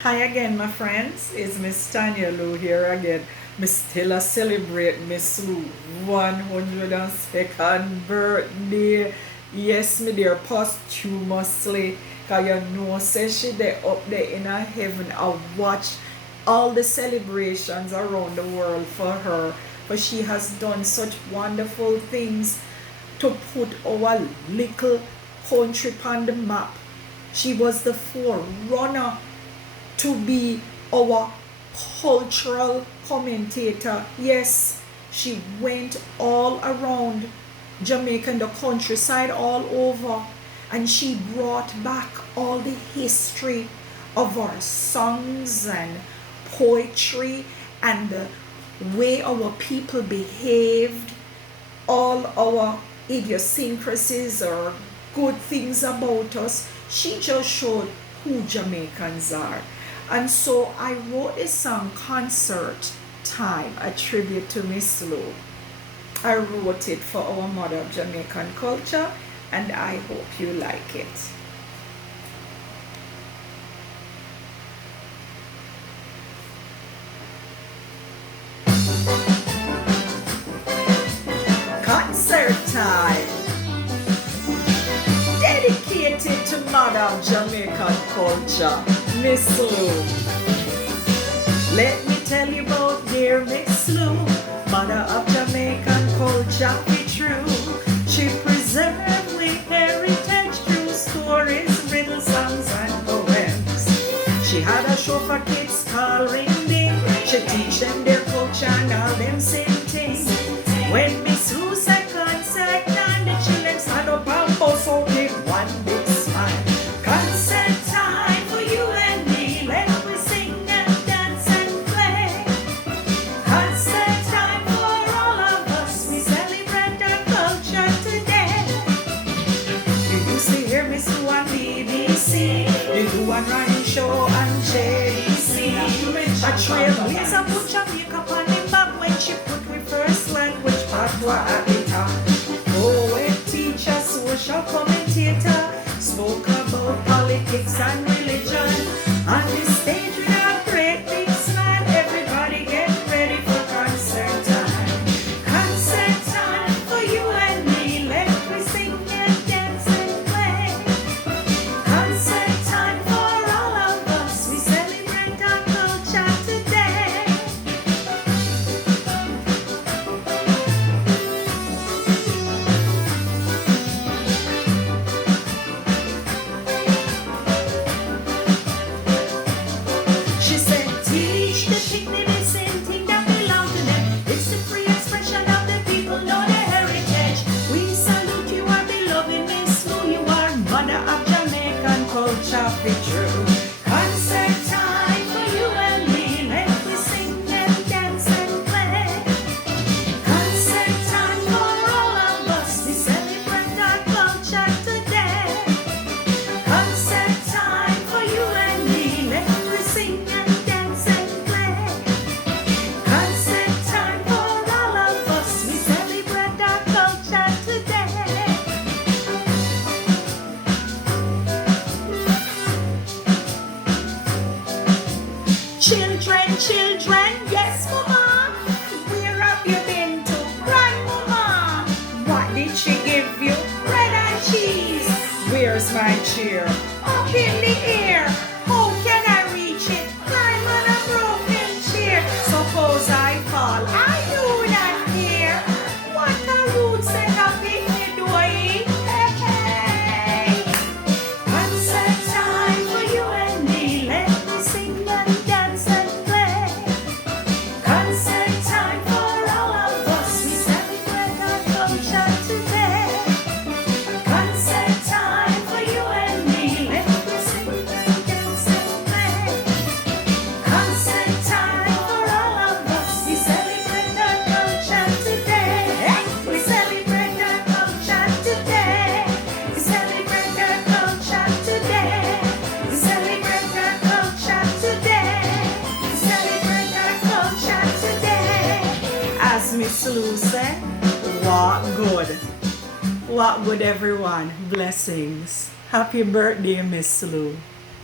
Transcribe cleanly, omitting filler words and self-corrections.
Hi again, my friends. It's Miss Tania Lou here again. Me still a celebrate Miss Lou 102nd birthday. Yes, me dear, posthumously. Cause you know, say she there up there in her heaven. I watch all the celebrations around the world for her. But she has done such wonderful things to put our little country on the map. She was the forerunner to be our cultural commentator. Yes, she went all around Jamaica, the countryside, all over, and she brought back all the history of our songs and poetry and the way our people behaved, all our idiosyncrasies or good things about us. She just showed who Jamaicans are. And so I wrote a song, Concert Time, a tribute to Miss Lou. I wrote it for our mother of Jamaican culture, and I hope you like it. Concert Time, dedicated to mother of Jamaican culture, Miss Lou. Let me tell you about dear Miss Lou, mother of Jamaican culture, be true. She preserved with heritage through stories, riddle songs and poems. She had a show for kids called Ring Ding. She teach them their culture and all them same things. When Miss Lou said concert time, the children stand up and bust out with one big smile. Concert time for you and me, let me sing and dance and play. Concert time for all of us, we celebrate our culture today. You used to hear Miss Lou on BBC, you do one running show on JDC. A trailblazer put Jamaica on the map when she put her first language patois at the top. Poet, teacher, social commentator, spoke about politics and religion. On the stage with a great big smile, everybody get ready for concert time. Concert time for you and me, let me sing and dance and play. Concert time for all of us, we celebrate our culture today. She said, teach the picnic the same thing that belong to them. It's the free expression of the people, know their heritage. We salute you, our beloved Miss Lou. You are mother of Jamaican culture, be true. Concert time for you and me, let me sing and dance and play. Concert time for all of us, we celebrate our culture today. Concert time for you and me, let me sing and dance and play. Concert time for all of us, we celebrate our culture today. Children, children, yes mama, where have you been to? Grandmama, what did she give you? Bread and cheese. Where's my chair? Up in the air. How can I reach it? Climb on a broken chair. Suppose I fall, I do not care. What a rude set of it doing. Hey. Concert time for you and me, let me sing and dance and play. Concert time for all of us, we celebrate our culture today. Concert time for you and me, let me sing and dance and play. Concert time for all of us, we celebrate our culture today. We celebrate our culture today. We celebrate our culture today. We celebrate our culture today. We celebrate our culture today. As Miss Lou said, walk good. Walk good, everyone. Blessings. Happy birthday, Miss Lou.